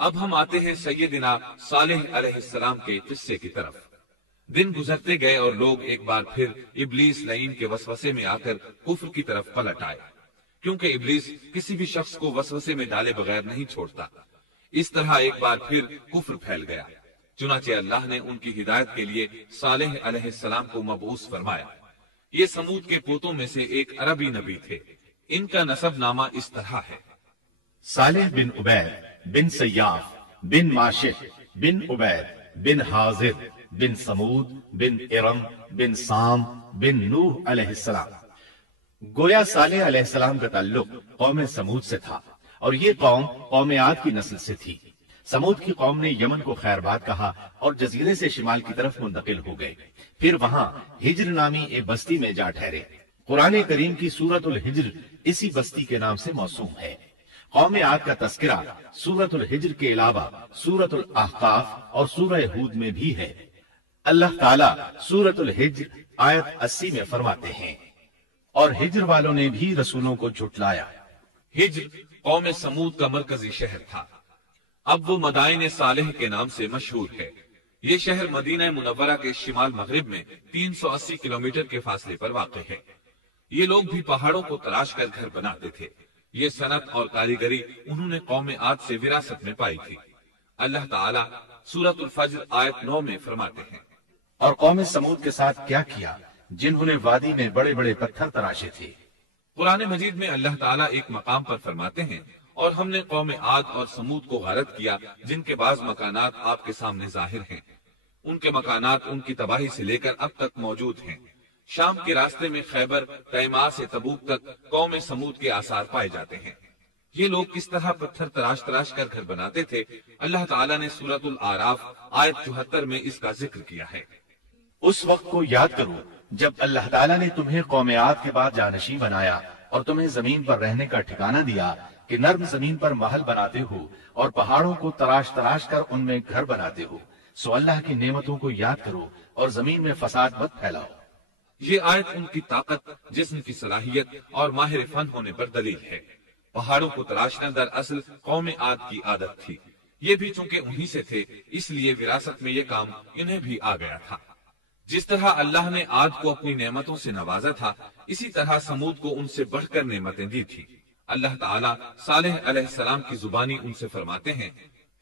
اب ہم آتے ہیں سیدنا صالح علیہ السلام کے قصے کی طرف۔ دن گزرتے گئے اور لوگ ایک بار پھر ابلیس لعین کے وسوسے میں آ کر کفر کی طرف پلٹ آئے، کیونکہ ابلیس کسی بھی شخص کو وسوسے میں ڈالے بغیر نہیں چھوڑتا۔ اس طرح ایک بار پھر کفر پھیل گیا، چنانچہ اللہ نے ان کی ہدایت کے لیے صالح علیہ السلام کو مبعوث فرمایا۔ یہ سمود کے پوتوں میں سے ایک عربی نبی تھے۔ ان کا نسب نامہ اس طرح ہے: صالح بن عبید بن سیاف بن ماشح بن عبید بن حاضر بن سمود بن ارم بن سام بن نوح علیہ السلام۔ گویا صالح علیہ السلام کا تعلق قوم سمود سے تھا، اور یہ قوم عاد کی نسل سے تھی۔ سمود کی قوم نے یمن کو خیرباد کہا اور جزیرے سے شمال کی طرف منتقل ہو گئے، پھر وہاں ہجر نامی ایک بستی میں جا ٹھہرے۔ قرآن کریم کی سورۃ الحجر اسی بستی کے نام سے موسوم ہے۔ قوم عاد کا تذکرہ سورۃ الحجر کے علاوہ سورۃ الاحقاف اور سورہ ہود میں بھی ہے۔ اللہ تعالیٰ سورۃ الحجر آیت 80 میں فرماتے ہیں، اور ہجر والوں نے بھی رسولوں کو جھٹلایا۔ ہجر قوم سمود کا مرکزی شہر تھا۔ اب وہ مدائن صالح کے نام سے مشہور ہے۔ یہ شہر مدینہ منورہ کے شمال مغرب میں 380 کلومیٹر کے فاصلے پر واقع ہے۔ یہ لوگ بھی پہاڑوں کو تراش کر گھر بناتے تھے۔ یہ صنعت اور کاریگری انہوں نے قوم عاد سے وراثت میں پائی تھی۔ اللہ تعالیٰ سورۃ الفجر آیت 9 میں فرماتے ہیں، اور قوم سمود کے ساتھ کیا کیا جنہوں نے وادی میں بڑے بڑے پتھر تراشے تھے۔ قرآن مجید میں اللہ تعالیٰ ایک مقام پر فرماتے ہیں، اور ہم نے قوم عاد اور سمود کو غارت کیا جن کے بعض مکانات آپ کے سامنے ظاہر ہیں۔ ان کے مکانات ان کی تباہی سے لے کر اب تک موجود ہیں۔ شام کے راستے میں خیبر، تیماء سے تبوک تک قوم سمود کے آثار پائے جاتے ہیں۔ یہ لوگ کس طرح پتھر تراش کر گھر بناتے تھے، اللہ تعالیٰ نے سورۃ الاعراف آیت 74 میں اس کا ذکر کیا ہے۔ اس وقت کو یاد کرو جب اللہ تعالیٰ نے تمہیں قوم عاد کے بعد جانشین بنایا اور تمہیں زمین پر رہنے کا ٹھکانہ دیا کہ نرم زمین پر محل بناتے ہو اور پہاڑوں کو تراش کر ان میں گھر بناتے ہو۔ سو اللہ کی نعمتوں کو یاد کرو اور زمین میں فساد مت پھیلاؤ۔ یہ آیت ان کی طاقت، جسم کی صلاحیت اور ماہر فن ہونے پر دلیل ہے۔ پہاڑوں کو تراشنا دراصل قوم عاد کی عادت تھی۔ یہ بھی چونکہ انہی سے تھے، اس لیے وراثت میں یہ کام انہیں بھی آ گیا تھا۔ جس طرح اللہ نے عاد کو اپنی نعمتوں سے نوازا تھا، اسی طرح سمود کو ان سے بڑھ کر نعمتیں دی تھی۔ اللہ تعالیٰ صالح علیہ السلام کی زبانی ان سے فرماتے ہیں،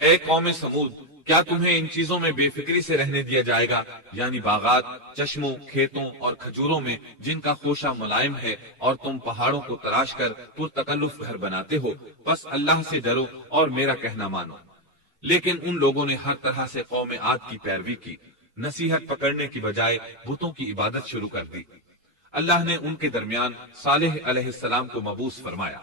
اے قوم سمود، کیا تمہیں ان چیزوں میں بے فکری سے رہنے دیا جائے گا، یعنی باغات، چشموں، کھیتوں اور کھجوروں میں جن کا خوشہ ملائم ہے، اور تم پہاڑوں کو تراش کر پرتکلف گھر بناتے ہو؟ بس اللہ سے ڈرو اور میرا کہنا مانو۔ لیکن ان لوگوں نے ہر طرح سے قوم عاد کی پیروی کی، نصیحت پکڑنے کی بجائے بتوں کی عبادت شروع کر دی۔ اللہ نے ان کے درمیان صالح علیہ السلام کو مبعوث فرمایا۔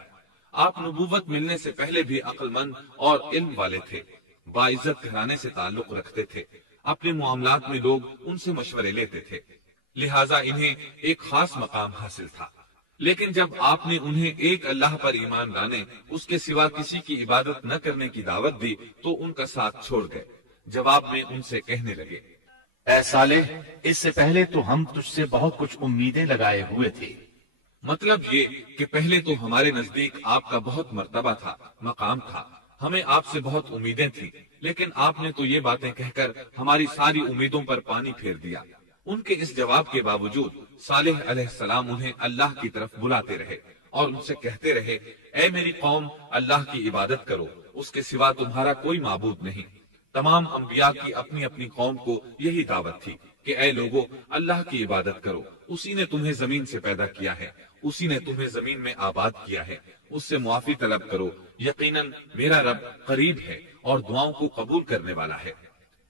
آپ نبوت ملنے سے پہلے بھی عقل مند اور علم والے تھے، باعزت گھرانے سے تعلق رکھتے تھے۔ اپنے معاملات میں لوگ ان سے مشورے لیتے تھے، لہٰذا انہیں ایک خاص مقام حاصل تھا۔ لیکن جب آپ نے انہیں ایک اللہ پر ایمان لانے، اس کے سوا کسی کی عبادت نہ کرنے کی دعوت دی تو ان کا ساتھ چھوڑ گئے۔ جواب میں ان سے کہنے لگے، اے صالح، اس سے پہلے تو ہم تجھ سے بہت کچھ امیدیں لگائے ہوئے تھے۔ مطلب یہ کہ پہلے تو ہمارے نزدیک آپ کا بہت مرتبہ تھا، مقام تھا، ہمیں آپ سے بہت امیدیں تھیں، لیکن آپ نے تو یہ باتیں کہہ کر ہماری ساری امیدوں پر پانی پھیر دیا۔ ان کے اس جواب کے باوجود صالح علیہ السلام انہیں اللہ کی طرف بلاتے رہے اور ان سے کہتے رہے، اے میری قوم، اللہ کی عبادت کرو، اس کے سوا تمہارا کوئی معبود نہیں۔ تمام انبیاء کی اپنی اپنی قوم کو یہی دعوت تھی کہ اے لوگو، اللہ کی عبادت کرو، اسی نے تمہیں زمین سے پیدا کیا ہے، اسی نے تمہیں زمین میں آباد کیا ہے، اس سے معافی طلب کرو، یقیناً میرا رب قریب ہے اور دعاؤں کو قبول کرنے والا ہے۔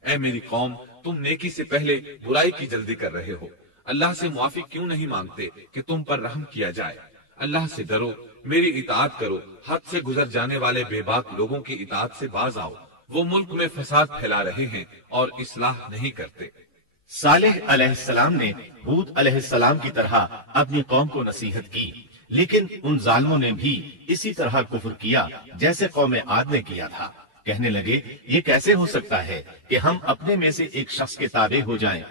اے میری قوم، تم نیکی سے پہلے برائی کی جلدی کر رہے ہو، اللہ سے معافی کیوں نہیں مانگتے کہ تم پر رحم کیا جائے؟ اللہ سے ڈرو، میری اطاعت کرو، حد سے گزر جانے والے بے باک لوگوں کی اطاعت سے باز آؤ، وہ ملک میں فساد پھیلا رہے ہیں اور اصلاح نہیں کرتے۔ صالح علیہ السلام نے ہود علیہ السلام کی طرح اپنی قوم کو نصیحت کی، لیکن ان ظالموں نے بھی اسی طرح کفر کیا جیسے قوم عاد نے کیا تھا۔ کہنے لگے، یہ کیسے ہو سکتا ہے کہ ہم اپنے میں سے ایک شخص کے تابع ہو جائیں؟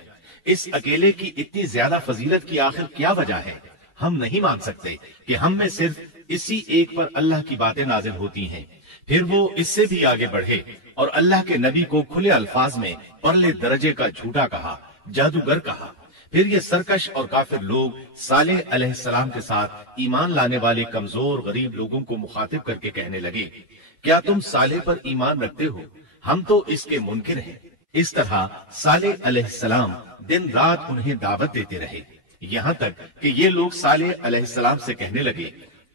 اس اکیلے کی اتنی زیادہ فضیلت کی آخر کیا وجہ ہے؟ ہم نہیں مان سکتے کہ ہم میں صرف اسی ایک پر اللہ کی باتیں نازل ہوتی ہیں، پھر وہ اس سے بھی آگے بڑھے اور اللہ کے نبی کو کھلے الفاظ میں پرلے درجے کا جھوٹا کہا، جادوگر کہا۔ پھر یہ سرکش اور کافر لوگ صالح علیہ السلام کے ساتھ ایمان لانے والے کمزور غریب لوگوں کو مخاطب کر کے کہنے لگے، کیا تم صالح پر ایمان رکھتے ہو؟ ہم تو اس کے منکر ہیں۔ اس طرح صالح علیہ السلام دن رات انہیں دعوت دیتے رہے، یہاں تک کہ یہ لوگ صالح علیہ السلام سے کہنے لگے،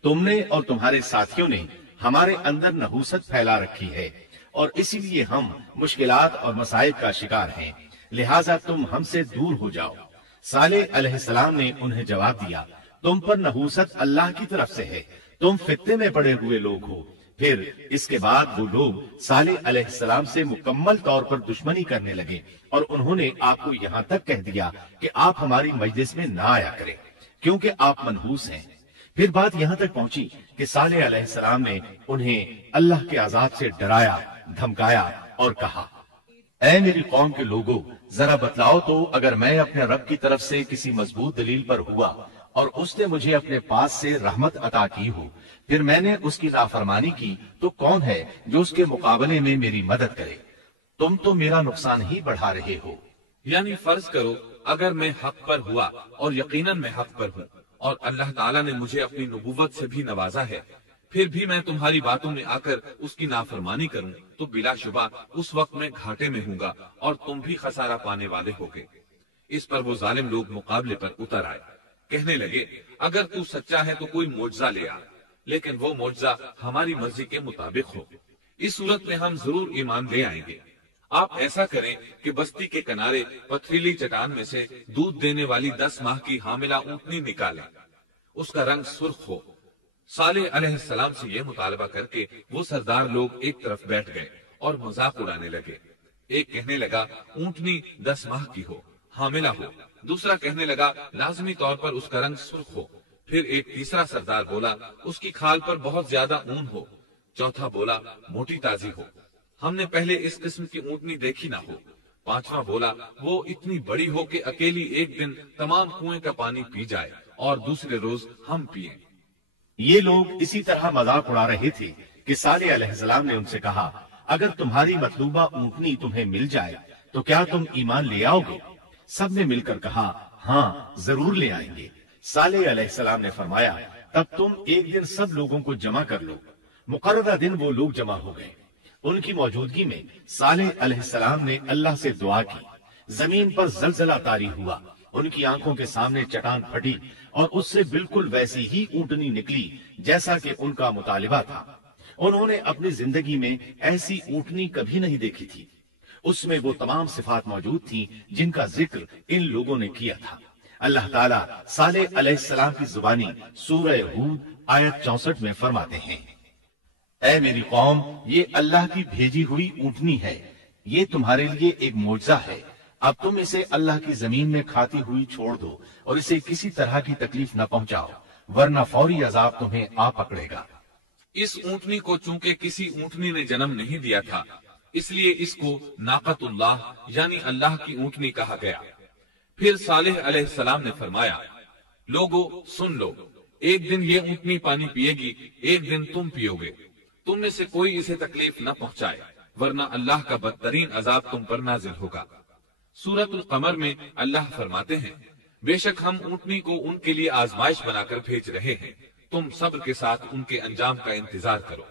تم نے اور تمہارے ساتھیوں نے ہمارے اندر نحوست پھیلا رکھی ہے اور اسی لیے ہم مشکلات اور مصائب کا شکار ہیں، لہٰذا تم ہم سے دور ہو جاؤ۔ صالح علیہ السلام نے انہیں جواب دیا، تم پر نحوست اللہ کی طرف سے ہے، تم فتنے میں پڑے ہوئے لوگ ہو۔ پھر اس کے بعد وہ لوگ صالح علیہ السلام سے مکمل طور پر دشمنی کرنے لگے اور انہوں نے آپ کو یہاں تک کہہ دیا کہ آپ ہماری مجلس میں نہ آیا کریں کیونکہ آپ منحوس ہیں۔ پھر بات یہاں تک پہنچی کہ صالح علیہ السلام نے انہیں اللہ کے عذاب سے ڈرایا، دھمکایا اور کہا، اے میری قوم کے لوگوں، ذرا بتلاؤ تو اگر میں اپنے رب کی طرف سے کسی مضبوط دلیل پر ہوا اور اس نے مجھے اپنے پاس سے رحمت عطا کی ہو، پھر میں نے اس کی نافرمانی کی، تو کون ہے جو اس کے مقابلے میں میری مدد کرے؟ تم تو میرا نقصان ہی بڑھا رہے ہو۔ یعنی فرض کرو اگر میں حق پر ہوا اور یقیناً میں حق پر ہوں اور اللہ تعالیٰ نے مجھے اپنی نبوت سے بھی نوازا ہے، پھر بھی میں تمہاری باتوں میں آ کر اس کی نافرمانی کروں تو بلا شبہ اس وقت میں گھاٹے میں ہوں گا اور تم بھی خسارہ پانے والے ہوگے۔ اس پر وہ ظالم لوگ مقابلے پر اتر آئے، کہنے لگے، اگر تو سچا ہے تو کوئی معجزہ لے آ، لیکن وہ معجزہ ہماری مرضی کے مطابق ہو، اس صورت میں ہم ضرور ایمان لے آئیں گے۔ آپ ایسا کریں کہ بستی کے کنارے پتھریلی چٹان میں سے دودھ دینے والی 10 ماہ کی حاملہ اونٹنی نکالیں، اس کا رنگ سرخ ہو۔ صالح علیہ السلام سے یہ مطالبہ کر کے وہ سردار لوگ ایک طرف بیٹھ گئے اور مذاق اڑانے لگے۔ ایک کہنے لگا اونٹنی 10 ماہ کی ہو، حاملہ ہو، دوسرا کہنے لگا لازمی طور پر اس کا رنگ سرخ ہو، پھر ایک تیسرا سردار بولا اس کی کھال پر بہت زیادہ اون ہو، چوتھا بولا موٹی تازی ہو، ہم نے پہلے اس قسم کی اونٹنی دیکھی نہ ہو، پانچواں بولا وہ اتنی بڑی ہو کہ اکیلی ایک دن تمام کنویں کا پانی پی جائے اور دوسرے روز ہم پیئیں۔ یہ لوگ اسی طرح مذاق اڑا رہے تھے کہ صالح علیہ السلام نے ان سے کہا، اگر تمہاری مطلوبہ اونٹنی تمہیں مل جائے تو کیا تم ایمان لے آؤ گے؟ سب نے مل کر کہا، ہاں ضرور لے آئیں گے۔ صالح علیہ السلام نے فرمایا، تب تم ایک دن سب لوگوں کو جمع کر لو۔ مقررہ دن وہ لوگ جمع ہو گئے۔ ان کی موجودگی میں صالح علیہ السلام نے اللہ سے دعا کی، زمین پر زلزلہ طاری ہوا، ان کی آنکھوں کے سامنے چٹان پھٹی اور اس سے بالکل ویسی ہی اونٹنی نکلی جیسا کہ ان کا مطالبہ تھا۔ انہوں نے اپنی زندگی میں ایسی اونٹنی کبھی نہیں دیکھی تھی۔ اس میں وہ تمام صفات موجود تھیں جن کا ذکر ان لوگوں نے کیا تھا۔ اللہ تعالیٰ صالح علیہ السلام کی زبانی سورہ ہود آیت 64 میں فرماتے ہیں، اے میری قوم، یہ اللہ کی بھیجی ہوئی اونٹنی ہے، یہ تمہارے لیے ایک معجزہ ہے، اب تم اسے اللہ کی زمین میں کھاتی ہوئی چھوڑ دو اور اسے کسی طرح کی تکلیف نہ پہنچاؤ، ورنہ فوری عذاب تمہیں آ پکڑے گا۔ اس اونٹنی کو چونکہ کسی اونٹنی نے جنم نہیں دیا تھا، اس لیے اس کو ناقۃ اللہ یعنی اللہ کی اونٹنی کہا گیا۔ پھر صالح علیہ السلام نے فرمایا، لوگو سن لو، ایک دن یہ اونٹنی پانی پیے گی، ایک دن تم پیو گے، تم میں سے کوئی اسے تکلیف نہ پہنچائے، ورنہ اللہ کا بدترین عذاب تم پر نازل ہوگا۔ سورۃ القمر میں اللہ فرماتے ہیں، بے شک ہم اونٹنی کو ان کے لیے آزمائش بنا کر بھیج رہے ہیں، تم صبر کے ساتھ ان کے انجام کا انتظار کرو۔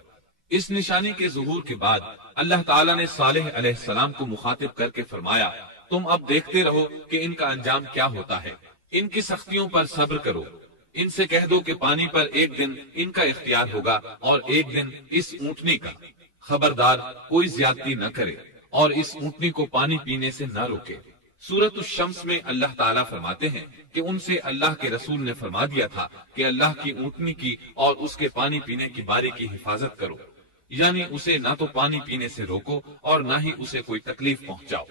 اس نشانی کے ظہور کے بعد اللہ تعالیٰ نے صالح علیہ السلام کو مخاطب کر کے فرمایا، تم اب دیکھتے رہو کہ ان کا انجام کیا ہوتا ہے، ان کی سختیوں پر صبر کرو، ان سے کہہ دو کہ پانی پر ایک دن ان کا اختیار ہوگا اور ایک دن اس اونٹنی کا، خبردار کوئی زیادتی نہ کرے اور اس اونٹنی کو پانی پینے سے نہ روکے۔ سورۃ الشمس میں اللہ تعالیٰ فرماتے ہیں کہ ان سے اللہ کے رسول نے فرما دیا تھا کہ اللہ کی اونٹنی کی اور اس کے پانی پینے کی باری کی حفاظت کرو، یعنی اسے نہ تو پانی پینے سے روکو اور نہ ہی اسے کوئی تکلیف پہنچاؤ۔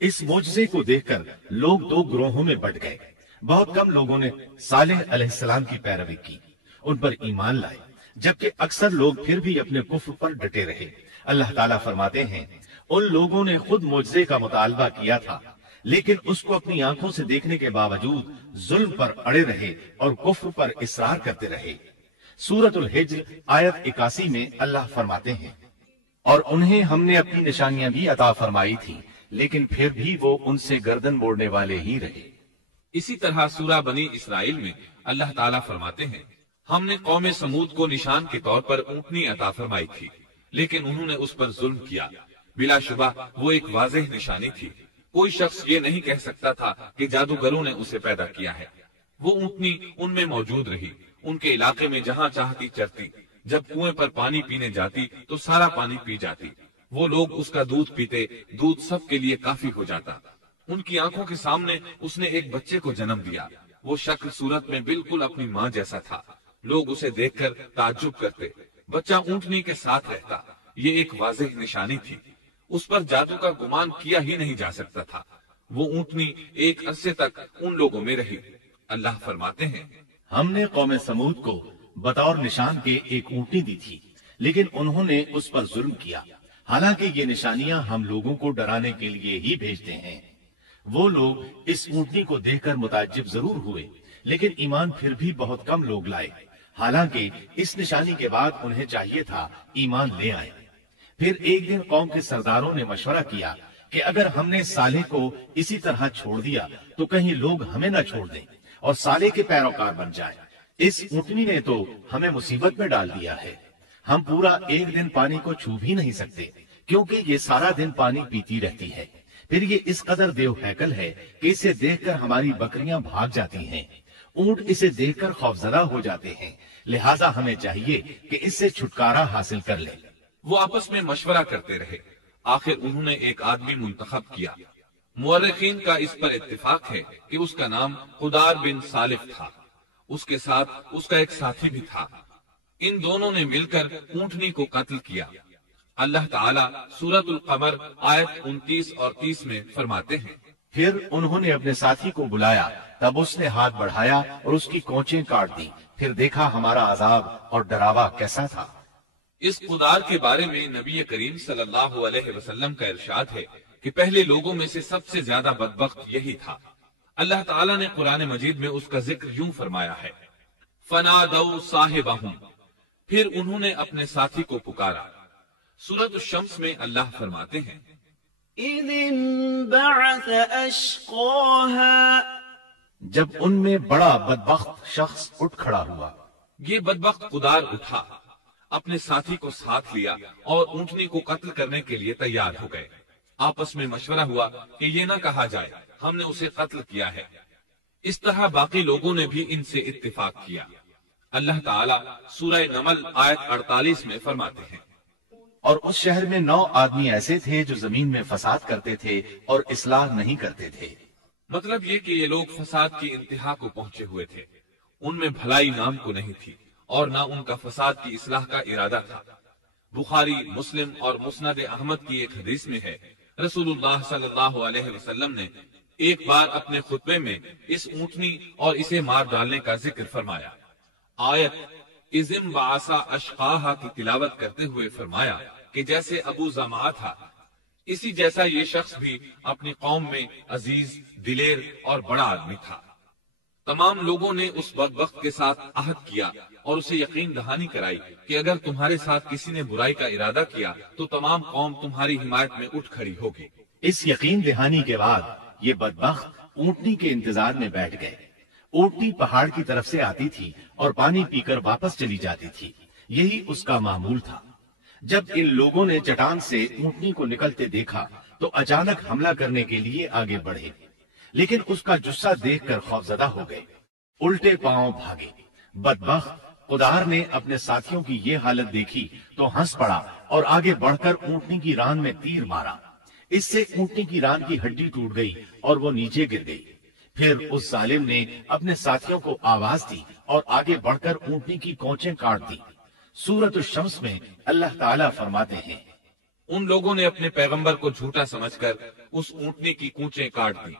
اس معجزے کو دیکھ کر لوگ دو گروہوں میں بٹ گئے۔ بہت کم لوگوں نے صالح علیہ السلام کی پیروی کی، ان پر ایمان لائے، جبکہ اکثر لوگ پھر بھی اپنے کفر پر ڈٹے رہے۔ اللہ تعالیٰ فرماتے ہیں، ان لوگوں نے خود معجزے کا مطالبہ کیا تھا، لیکن اس کو اپنی آنکھوں سے دیکھنے کے باوجود ظلم پر اڑے رہے اور کفر پر اصرار کرتے رہے۔ سورۃ الحجر آیت 81 میں اللہ فرماتے ہیں، اور انہیں ہم نے اپنی نشانیاں بھی عطا فرمائی تھی، لیکن پھر بھی وہ ان سے گردن موڑنے والے ہی رہے۔ اسی طرح سورہ بنی اسرائیل میں اللہ تعالیٰ فرماتے ہیں، ہم نے قوم سمود کو نشان کے طور پر اونٹنی عطا فرمائی تھی، لیکن انہوں نے اس پر ظلم کیا۔ بلا شبہ وہ ایک واضح نشانی تھی، کوئی شخص یہ نہیں کہہ سکتا تھا کہ جادوگروں نے اسے پیدا کیا ہے۔ وہ اونٹنی ان میں موجود رہی، ان کے علاقے میں جہاں چاہتی چرتی، جب کنویں پر پانی پینے جاتی تو سارا پانی پی جاتی، وہ لوگ اس کا دودھ پیتے، دودھ سب کے لیے کافی ہو جاتا۔ ان کی آنکھوں کے سامنے اس نے ایک بچے کو جنم دیا، وہ شکل صورت میں بالکل اپنی ماں جیسا تھا، لوگ اسے دیکھ کر تعجب کرتے۔ بچہ اونٹنی کے ساتھ رہتا، یہ ایک واضح نشانی تھی، اس پر جادو کا گمان کیا ہی نہیں جا سکتا تھا۔ وہ اونٹنی ایک عرصے تک ان لوگوں میں رہی۔ اللہ فرماتے ہیں، ہم نے قوم سمود کو بطور نشان کے ایک اونٹنی دی تھی، لیکن انہوں نے اس پر ظلم کیا، حالانکہ یہ نشانیاں ہم لوگوں کو ڈرانے کے لیے ہی بھیجتے ہیں۔ وہ لوگ اس اونٹنی کو دیکھ کر متعجب ضرور ہوئے، لیکن ایمان پھر بھی بہت کم لوگ لائے، حالانکہ اس نشانی کے بعد انہیں چاہیے تھا ایمان لے آئے۔ پھر ایک دن قوم کے سرداروں نے مشورہ کیا کہ اگر ہم نے صالح کو اسی طرح چھوڑ دیا تو کہیں لوگ ہمیں نہ چھوڑ دیں اور صالح کے پیروکار بن جائیں۔ اس اونٹنی نے تو ہمیں مصیبت میں ڈال دیا ہے، ہم پورا ایک دن پانی کو چھو بھی نہیں سکتے، کیونکہ یہ سارا دن پانی پیتی رہتی ہے۔ پھر یہ اس قدر دیو ہیکل ہے کہ اسے دیکھ کر ہماری بکریاں بھاگ جاتی ہیں، اونٹ اسے دیکھ کر خوفزدہ ہو جاتے ہیں، لہٰذا ہمیں چاہیے کہ اس سے چھٹکارا حاصل کر لیں۔ وہ آپس میں مشورہ کرتے رہے، آخر انہوں نے ایک آدمی منتخب کیا۔ مورخین کا اس پر اتفاق ہے کہ اس کا نام خدار بن سالف تھا، اس کے ساتھ اس کا ایک ساتھی بھی تھا۔ ان دونوں نے مل کر اونٹنی کو قتل کیا۔ اللہ تعالیٰ سورۃ القمر آیت 29 اور 30 میں فرماتے ہیں، پھر انہوں نے اپنے ساتھی کو بلایا، تب اس نے ہاتھ بڑھایا اور اس کی کونچیں کاٹ دی، پھر دیکھا ہمارا عذاب اور ڈراوا کیسا تھا۔ اس خدار کے بارے میں نبی کریم صلی اللہ علیہ وسلم کا ارشاد ہے کہ پہلے لوگوں میں سے سب سے زیادہ بدبخت یہی تھا۔ اللہ تعالیٰ نے قرآن مجید میں اس کا ذکر یوں فرمایا ہے، فَنَادَوْا صَاحِبَهُمْ، پھر انہوں نے اپنے ساتھی کو پکارا۔ سورۃ الشمس میں اللہ فرماتے ہیں، إِذِ انبَعَثَ أَشْقَاهَا، جب ان میں بڑا بدبخت شخص اٹھ کھڑا ہوا۔ یہ بدبخت خدار اٹھا، اپنے ساتھی کو ساتھ لیا اور اونٹنی کو قتل کرنے کے لیے تیار ہو گئے۔ آپس میں مشورہ ہوا کہ یہ نہ کہا جائے ہم نے اسے قتل کیا ہے۔ اس طرح باقی لوگوں نے بھی ان سے اتفاق کیا۔ اللہ تعالیٰ سورہ نمل آیت 48 میں فرماتے ہیں، اور اس شہر میں 9 آدمی ایسے تھے جو زمین میں فساد کرتے تھے اور اصلاح نہیں کرتے تھے۔ مطلب یہ کہ یہ لوگ فساد کی انتہا کو پہنچے ہوئے تھے، ان میں بھلائی نام کو نہیں تھی اور نہ ان کا فساد کی اصلاح کا ارادہ تھا۔ بخاری، مسلم اور مسند احمد کی ایک حدیث میں ہے، رسول اللہ صلی اللہ علیہ وسلم نے ایک بار اپنے خطبے میں اس اونٹنی اور اسے مار ڈالنے کا ذکر فرمایا۔ آیت اِذِ انبعث أَشْقَاهَا کی تلاوت کرتے ہوئے فرمایا کہ جیسے ابو زمعہ تھا، اسی جیسا یہ شخص بھی اپنی قوم میں عزیز، دلیر اور بڑا آدمی تھا۔ تمام لوگوں نے اس بدبخت کے ساتھ عہد کیا اور اسے یقین دہانی کرائی کہ اگر تمہارے ساتھ کسی نے برائی کا ارادہ کیا تو تمام قوم تمہاری حمایت میں اٹھ کھڑی ہوگی۔ اس یقین دہانی کے بعد یہ بدبخت اونٹنی کے انتظار میں بیٹھ گئے۔ اونٹنی پہاڑ کی طرف سے آتی تھی اور پانی پی کر واپس چلی جاتی تھی، یہی اس کا معمول تھا۔ جب ان لوگوں نے چٹان سے اونٹنی کو نکلتے دیکھا تو اچانک حملہ کرنے کے لیے آگے بڑھے، لیکن اس کا جثہ دیکھ کر خوفزدہ ہو گئے، الٹے پاؤں بھاگے۔ بدبخت خدار نے اپنے ساتھیوں کی یہ حالت دیکھی تو ہنس پڑا اور آگے بڑھ کر اونٹنی کی ران میں تیر مارا۔ اس سے اونٹنی کی ران کی ہڈی ٹوٹ گئی اور وہ نیچے گر گئی۔ پھر اس ظالم نے اپنے ساتھیوں کو آواز دی اور آگے بڑھ کر اونٹنی کی کونچیں کاٹ دی۔ سورۃ الشمس میں اللہ تعالیٰ فرماتے ہیں، ان لوگوں نے اپنے پیغمبر کو جھوٹا سمجھ کر اس اونٹنی کی کونچیں کاٹ دی،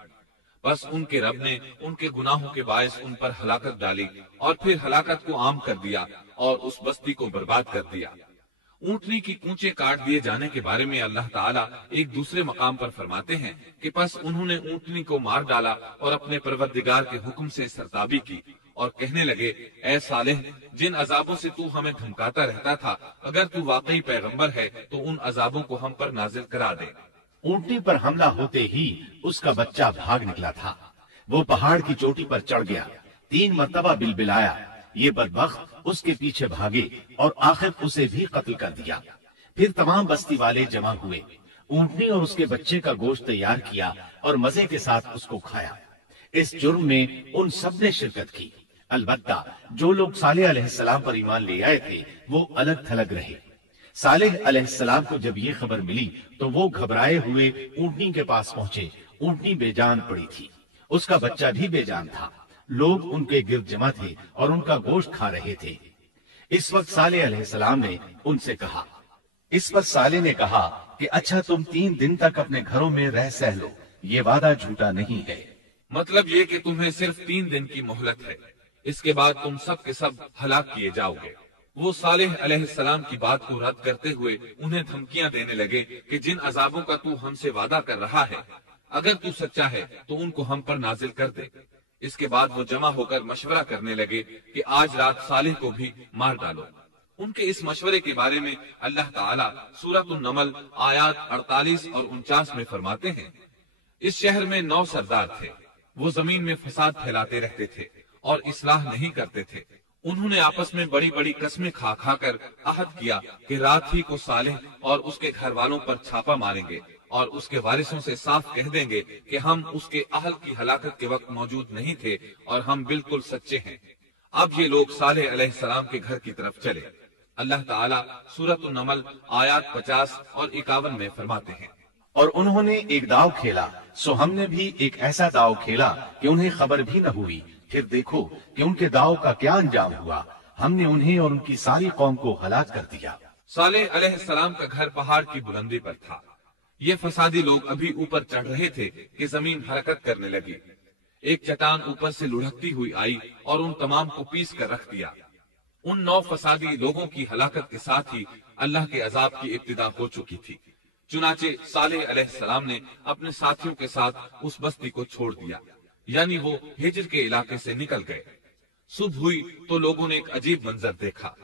بس ان کے رب نے ان کے گناہوں کے باعث ان پر ہلاکت ڈالی اور پھر ہلاکت کو عام کر دیا اور اس بستی کو برباد کر دیا۔ اونٹنی کی کونچیں کاٹ دیے جانے کے بارے میں اللہ تعالیٰ ایک دوسرے مقام پر فرماتے ہیں کہ پس انہوں نے اونٹنی کو مار ڈالا اور اپنے پروردگار کے حکم سے سرتابی کی اور کہنے لگے اے صالح جن عذابوں سے تو ہمیں دھمکاتا رہتا تھا اگر تو واقعی پیغمبر ہے تو ان عذابوں کو ہم پر نازل کرا دے۔ اونٹنی پر حملہ ہوتے ہی اس کا بچہ بھاگ نکلا تھا۔ وہ پہاڑ کی چوٹی پر چڑھ گیا، 3 مرتبہ بلبلایا۔ یہ بدبخت اس کے پیچھے بھاگے اور آخر اسے بھی قتل کر دیا۔ پھر تمام بستی والے جمع ہوئے، اونٹنی اور اس کے بچے کا گوشت تیار کیا اور مزے کے ساتھ اس کو کھایا۔ اس جرم میں ان سب نے شرکت کی، البتہ جو لوگ صالح علیہ السلام پر ایمان لے آئے تھے وہ الگ تھلگ رہے۔ صالح علیہ السلام کو جب یہ خبر ملی تو وہ گھبرائے ہوئے اونٹنی کے پاس پہنچے۔ اونٹنی بے جان پڑی تھی، اس کا بچہ بھی بے جان تھا۔ لوگ ان کے گرد جمع تھے اور ان کا گوشت کھا رہے تھے۔ اس وقت صالح علیہ السلام نے ان سے کہا، اس پر صالح نے کہا کہ اچھا تم 3 دن تک اپنے گھروں میں رہ سہ لو، یہ وعدہ جھوٹا نہیں ہے۔ مطلب یہ کہ تمہیں صرف 3 دن کی مہلت ہے، اس کے بعد تم سب کے سب ہلاک کیے جاؤ گے۔ وہ صالح علیہ السلام کی بات کو رد کرتے ہوئے انہیں دھمکیاں دینے لگے کہ جن عذابوں کا تو ہم سے وعدہ کر رہا ہے اگر تو سچا ہے تو ان کو ہم پر نازل کر دے۔ اس کے بعد وہ جمع ہو کر مشورہ کرنے لگے کہ آج رات صالح کو بھی مار ڈالو۔ ان کے اس مشورے کے بارے میں اللہ تعالیٰ سورۃ النمل آیات 48 اور 49 میں فرماتے ہیں، اس شہر میں 9 سردار تھے، وہ زمین میں فساد پھیلاتے رہتے تھے اور اصلاح نہیں کرتے تھے۔ انہوں نے آپس میں بڑی بڑی قسمیں کھا کھا کر عہد کیا کہ رات ہی کو صالح اور اس کے گھر والوں پر چھاپا ماریں گے اور اس کے وارثوں سے صاف کہہ دیں گے کہ ہم اس کے اہل کی ہلاکت کے وقت موجود نہیں تھے اور ہم بالکل سچے ہیں۔ اب یہ لوگ صالح علیہ السلام کے گھر کی طرف چلے۔ اللہ تعالیٰ سورۃ النمل آیات 50 اور 51 میں فرماتے ہیں، اور انہوں نے ایک داؤ کھیلا، سو ہم نے بھی ایک ایسا داؤ کھیلا کہ انہیں خبر بھی نہ ہوئی۔ پھر دیکھو کہ ان کے داؤ کا کیا انجام ہوا، ہم نے انہیں اور ان کی ساری قوم کو ہلاک کر دیا۔ صالح علیہ السلام کا گھر پہاڑ کی بلندی پر تھا۔ یہ فسادی لوگ ابھی اوپر چڑھ رہے تھے کہ زمین حرکت کرنے لگی۔ ایک چٹان اوپر سے لڑھکتی ہوئی آئی اور ان تمام کو پیس کر رکھ دیا۔ ان 9 فسادی لوگوں کی ہلاکت کے ساتھ ہی اللہ کے عذاب کی ابتدا ہو چکی تھی۔ چنانچہ صالح علیہ السلام نے اپنے ساتھیوں کے ساتھ اس بستی کو چھوڑ دیا، یعنی وہ ہجر کے علاقے سے نکل گئے۔ صبح ہوئی تو لوگوں نے ایک عجیب منظر دیکھا۔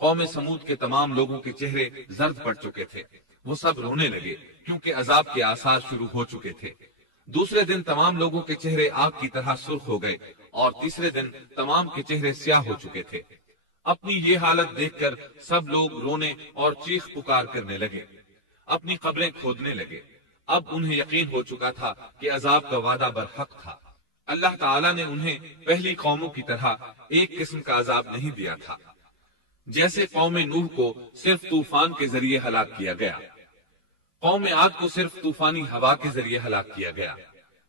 قوم سمود کے تمام لوگوں کے چہرے زرد پڑ چکے تھے، وہ سب رونے لگے کیونکہ عذاب کے آثار شروع ہو چکے تھے۔ دوسرے دن تمام لوگوں کے چہرے آگ کی طرح سرخ ہو گئے اور تیسرے دن تمام کے چہرے سیاہ ہو چکے تھے۔ اپنی یہ حالت دیکھ کر سب لوگ رونے اور چیخ پکار کرنے لگے، اپنی قبریں کھودنے لگے۔ اب انہیں یقین ہو چکا تھا کہ عذاب کا وعدہ برحق تھا۔ اللہ تعالیٰ نے انہیں پہلی قوموں کی طرح ایک قسم کا عذاب نہیں دیا تھا، جیسے قوم نوح کو صرف طوفان کے ذریعے ہلاک کیا گیا، قوم عاد کو صرف طوفانی ہوا کے ذریعے ہلاک کیا گیا،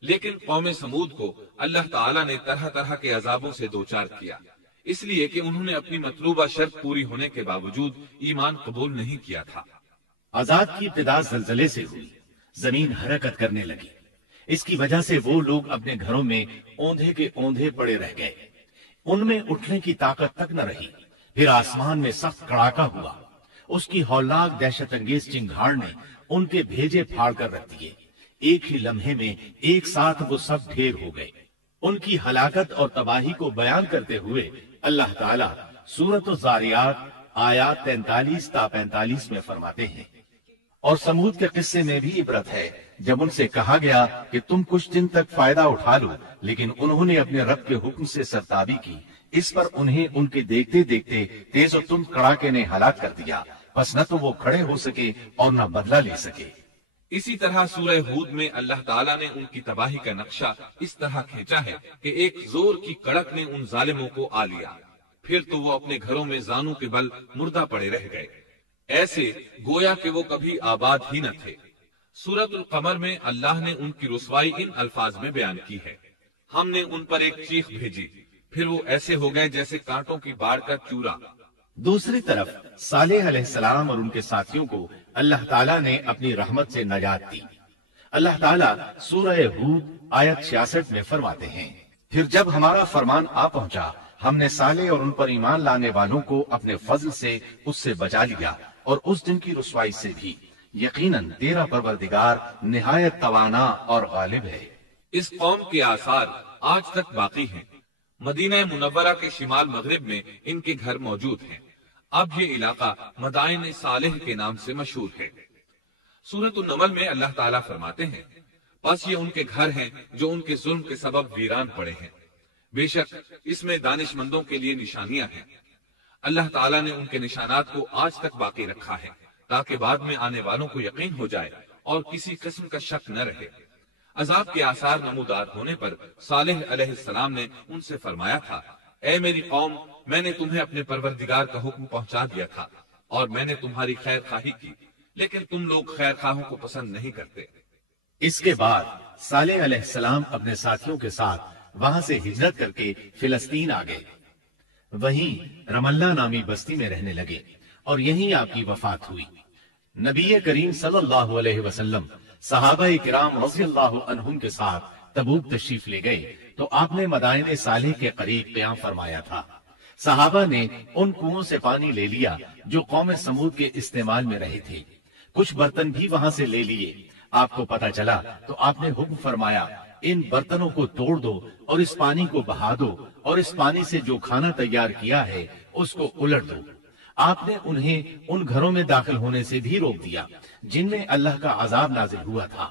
لیکن قوم سمود کو اللہ تعالیٰ نے طرح طرح کے عذابوں سے دوچار کیا، اس لیے کہ انہوں نے اپنی مطلوبہ شرط پوری ہونے کے باوجود ایمان قبول نہیں کیا تھا۔ عذاب کی ابتدا زلزلے سے ہوئی، زمین حرکت کرنے لگی۔ اس کی وجہ سے وہ لوگ اپنے گھروں میں اوندھے کے اوندھے پڑے رہ گئے، ان میں اٹھنے کی طاقت تک نہ رہی۔ پھر آسمان میں سخت کڑاکا ہوا، اس کی ہولناک دہشت انگیز چنگھاڑ نے ان کے بھیجے پھاڑ کر رکھ دیے۔ ایک ہی لمحے میں ایک ساتھ وہ سب ڈھیر ہو گئے۔ ان کی ہلاکت اور تباہی کو بیان کرتے ہوئے اللہ تعالیٰ سورۃ الذاریات آیات 43 تا 45 میں فرماتے ہیں، اور سمود کے قصے میں بھی عبرت ہے جب ان سے کہا گیا کہ تم کچھ دن تک فائدہ اٹھا لو، لیکن انہوں نے اپنے رب کے حکم سے سرتابی کی، اس پر انہیں ان کے دیکھتے دیکھتے تیز و تند کڑاکے نے ہلاک کر دیا، پس نہ تو وہ کھڑے ہو سکے اور نہ بدلہ لے سکے۔ اسی طرح سورہ ہود میں اللہ تعالیٰ نے ان کی تباہی کا نقشہ اس طرح کھینچا ہے کہ ایک زور کی کڑک نے ان ظالموں کو آ لیا، پھر تو وہ اپنے گھروں میں زانوں کے بل مردہ پڑے رہ گئے، ایسے گویا کہ وہ کبھی آباد ہی نہ تھے۔ سورۃ القمر میں اللہ نے ان کی رسوائی ان الفاظ میں بیان کی ہے، ہم نے ان پر ایک چیخ بھیجی، پھر وہ ایسے ہو گئے جیسے کانٹوں کی باڑ کا چورا۔ دوسری طرف صالح علیہ السلام اور ان کے ساتھیوں کو اللہ تعالیٰ نے اپنی رحمت سے نجات دی۔ اللہ تعالیٰ سورہ ہود آیت 66 میں فرماتے ہیں، پھر جب ہمارا فرمان آ پہنچا ہم نے صالح اور ان پر ایمان لانے والوں کو اپنے فضل سے اس سے بچا لیا اور اس دن کی رسوائی سے بھی، یقیناً تیرا پروردگار نہایت توانا اور غالب ہے۔ اس قوم کے آثار آج تک باقی ہیں، مدینہ منورہ کے شمال مغرب میں ان کے گھر موجود ہیں۔ اب یہ علاقہ مدائن صالح کے نام سے مشہور ہے۔ سورۃ النمل میں اللہ تعالیٰ فرماتے ہیں، بس یہ ان کے گھر ہیں جو ان کے ظلم کے سبب ویران پڑے ہیں، بے شک اس میں دانش مندوں کے لیے نشانیاں ہیں۔ اللہ تعالیٰ نے ان کے نشانات کو آج تک باقی رکھا ہے تاکہ بعد میں آنے والوں کو یقین ہو جائے اور کسی قسم کا شک نہ رہے۔ عذاب کے آثار نمودار ہونے پر صالح علیہ السلام نے ان سے فرمایا تھا، اے میری قوم، میں نے تمہیں اپنے پروردگار کا حکم پہنچا دیا تھا اور میں نے تمہاری خیر خواہی کی، لیکن تم لوگ خیر خواہوں کو پسند نہیں کرتے۔ اس کے بعد صالح علیہ السلام اپنے ساتھیوں کے ساتھ وہاں سے ہجرت کر کے فلسطین آ گئے، وہیں رملہ نامی بستی میں رہنے لگے اور یہیں آپ کی وفات ہوئی۔ نبی کریم صلی اللہ علیہ وسلم صحابہ کرام رضی اللہ عنہم کے ساتھ تبوک تشریف لے گئے تو آپ نے مدائن صالح کے قریب قیام فرمایا تھا۔ صحابہ نے ان کنووں سے پانی لے لیا جو قوم سمود کے استعمال میں رہے تھے، کچھ برتن بھی وہاں سے لے لیے۔ آپ کو پتہ چلا تو آپ نے حکم فرمایا، ان برتنوں کو توڑ دو اور اس پانی کو بہا دو اور اس پانی سے جو کھانا تیار کیا ہے اس کو الٹ دو۔ آپ نے انہیں ان گھروں میں داخل ہونے سے بھی روک دیا جن میں اللہ کا عذاب نازل ہوا تھا۔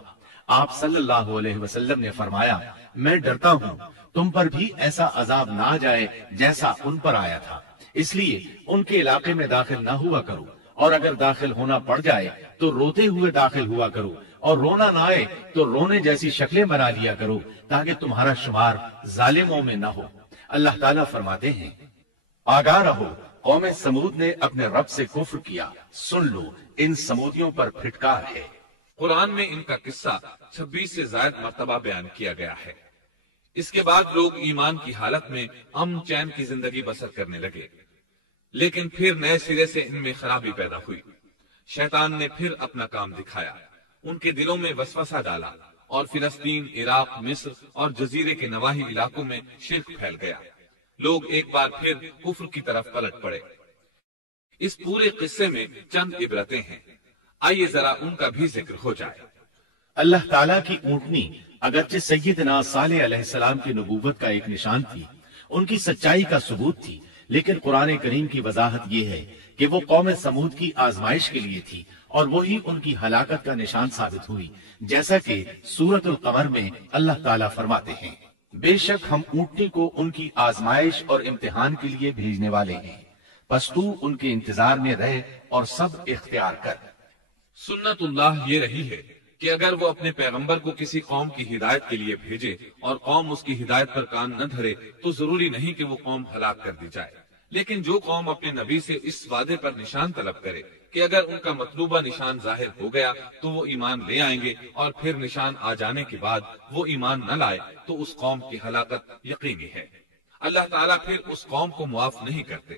آپ صلی اللہ علیہ وسلم نے فرمایا، میں ڈرتا ہوں تم پر بھی ایسا عذاب نہ آ جائے جیسا ان پر آیا تھا، اس لیے ان کے علاقے میں داخل نہ ہوا کرو، اور اگر داخل ہونا پڑ جائے تو روتے ہوئے داخل ہوا کرو، اور رونا نہ آئے تو رونے جیسی شکلیں بنا لیا کرو تاکہ تمہارا شمار ظالموں میں نہ ہو۔ اللہ تعالیٰ فرماتے ہیں، آگاہ رہو، قوم سمود نے اپنے رب سے کفر کیا، سن لو ان سمودیوں پر پھٹکار ہے۔ قرآن میں ان کا قصہ 26 سے زائد مرتبہ بیان کیا گیا ہے۔ اس کے بعد لوگ ایمان کی حالت میں امن چین کی زندگی بسر کرنے لگے، لیکن پھر نئے سرے سے ان میں خرابی پیدا ہوئی۔ شیطان نے پھر اپنا کام دکھایا، ان کے دلوں میں وسوسہ ڈالا اور فلسطین، عراق، مصر اور جزیرے کے نواحی علاقوں میں شرک پھیل گیا۔ لوگ ایک بار پھر کفر کی طرف پلٹ پڑے۔ اس پورے قصے میں چند عبرتیں ہیں، آئیے ذرا ان کا بھی ذکر ہو جائے۔ اللہ تعالیٰ کی اونٹنی اگرچہ سیدنا صالح علیہ السلام کی نبوت کا ایک نشان تھی، ان کی سچائی کا ثبوت تھی، لیکن قرآن کریم کی وضاحت یہ ہے کہ وہ قوم سمود کی آزمائش کے لیے تھی اور وہی ان کی ہلاکت کا نشان ثابت ہوئی، جیسا کہ سورۃ القمر میں اللہ تعالیٰ فرماتے ہیں، بے شک ہم اونٹنی کو ان کی آزمائش اور امتحان کے لیے بھیجنے والے ہیں، پس تو ان کے انتظار میں رہ اور سب اختیار کر۔ سنت اللہ یہ رہی ہے کہ اگر وہ اپنے پیغمبر کو کسی قوم کی ہدایت کے لیے بھیجے اور قوم اس کی ہدایت پر کان نہ دھرے تو ضروری نہیں کہ وہ قوم ہلاک کر دی جائے، لیکن جو قوم اپنے نبی سے اس وعدے پر نشان طلب کرے کہ اگر ان کا مطلوبہ نشان ظاہر ہو گیا تو وہ ایمان لے آئیں گے اور پھر نشان آ جانے کے بعد وہ ایمان نہ لائے تو اس قوم کی ہلاکت یقینی ہے۔ اللہ تعالیٰ پھر اس قوم کو معاف نہیں کرتے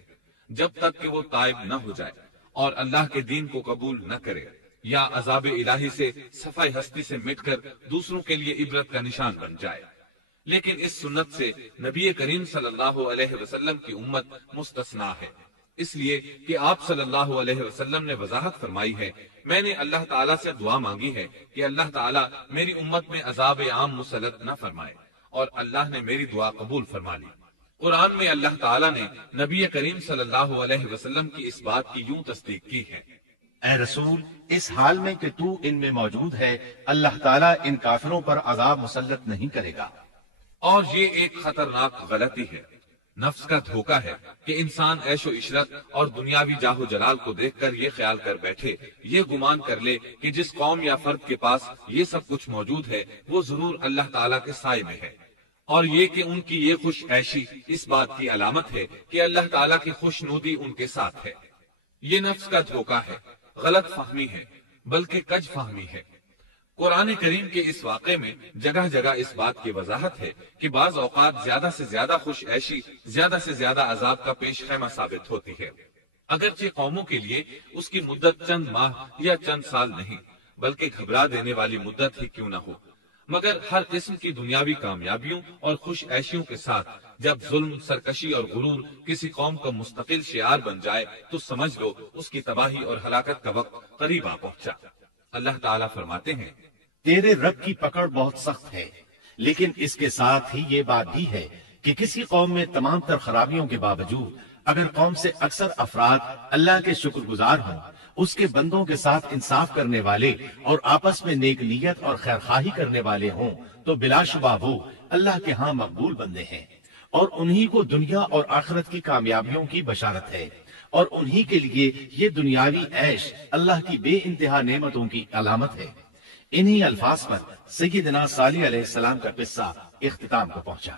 جب تک کہ وہ تائب نہ ہو جائے اور اللہ کے دین کو قبول نہ کرے یا عذاب الہی سے صفائی ہستی سے مٹ کر دوسروں کے لیے عبرت کا نشان بن جائے۔ لیکن اس سنت سے نبی کریم صلی اللہ علیہ وسلم کی امت مستثنا ہے، اس لیے کہ آپ صلی اللہ علیہ وسلم نے وضاحت فرمائی ہے، میں نے اللہ تعالیٰ سے دعا مانگی ہے کہ اللہ تعالیٰ میری امت میں عذاب عام مسلط نہ فرمائے، اور اللہ نے میری دعا قبول فرما لی۔ قرآن میں اللہ تعالیٰ نے نبی کریم صلی اللہ علیہ وسلم کی اس بات کی یوں تصدیق کی ہے، اے رسول، اس حال میں کہ تو ان میں موجود ہے، اللہ تعالیٰ ان کافروں پر عذاب مسلط نہیں کرے گا۔ اور یہ ایک خطرناک غلطی ہے، نفس کا دھوکہ ہے کہ انسان عیش و عشرت اور دنیاوی جاہ و جلال کو دیکھ کر یہ خیال کر بیٹھے، یہ گمان کر لے کہ جس قوم یا فرد کے پاس یہ سب کچھ موجود ہے وہ ضرور اللہ تعالیٰ کے سائے میں ہے، اور یہ کہ ان کی یہ خوش عیشی اس بات کی علامت ہے کہ اللہ تعالیٰ کی خوشنودی ان کے ساتھ ہے۔ یہ نفس کا دھوکہ ہے، غلط فہمی ہے، بلکہ کج فہمی ہے۔ قرآن کریم کے اس واقعے میں جگہ جگہ اس بات کی وضاحت ہے کہ بعض اوقات زیادہ سے زیادہ خوش عیشی زیادہ سے زیادہ عذاب کا پیش خیمہ ثابت ہوتی ہے، اگرچہ قوموں کے لیے اس کی مدت چند ماہ یا چند سال نہیں بلکہ گھبرا دینے والی مدت ہی کیوں نہ ہو، مگر ہر قسم کی دنیاوی کامیابیوں اور خوش عیشیوں کے ساتھ جب ظلم، سرکشی اور غرور کسی قوم کا مستقل شعار بن جائے تو سمجھ لو اس کی تباہی اور ہلاکت کا وقت قریب آ پہنچا۔ اللہ تعالیٰ فرماتے ہیں، تیرے رب کی پکڑ بہت سخت ہے، لیکن اس کے ساتھ ہی یہ بات بھی ہے کہ کسی قوم میں تمام تر خرابیوں کے باوجود اگر قوم سے اکثر افراد اللہ کے شکر گزار ہوں، اس کے بندوں کے ساتھ انصاف کرنے والے اور آپس میں نیک نیت اور خیر خواہی کرنے والے ہوں، تو بلا شبہ وہ اللہ کے ہاں مقبول بندے ہیں، اور انہی کو دنیا اور آخرت کی کامیابیوں کی بشارت ہے، اور انہی کے لیے یہ دنیاوی عیش اللہ کی بے انتہا نعمتوں کی علامت ہے۔ انہی الفاظ پر سیدنا صالح علیہ السلام کا قصہ اختتام کو پہنچا۔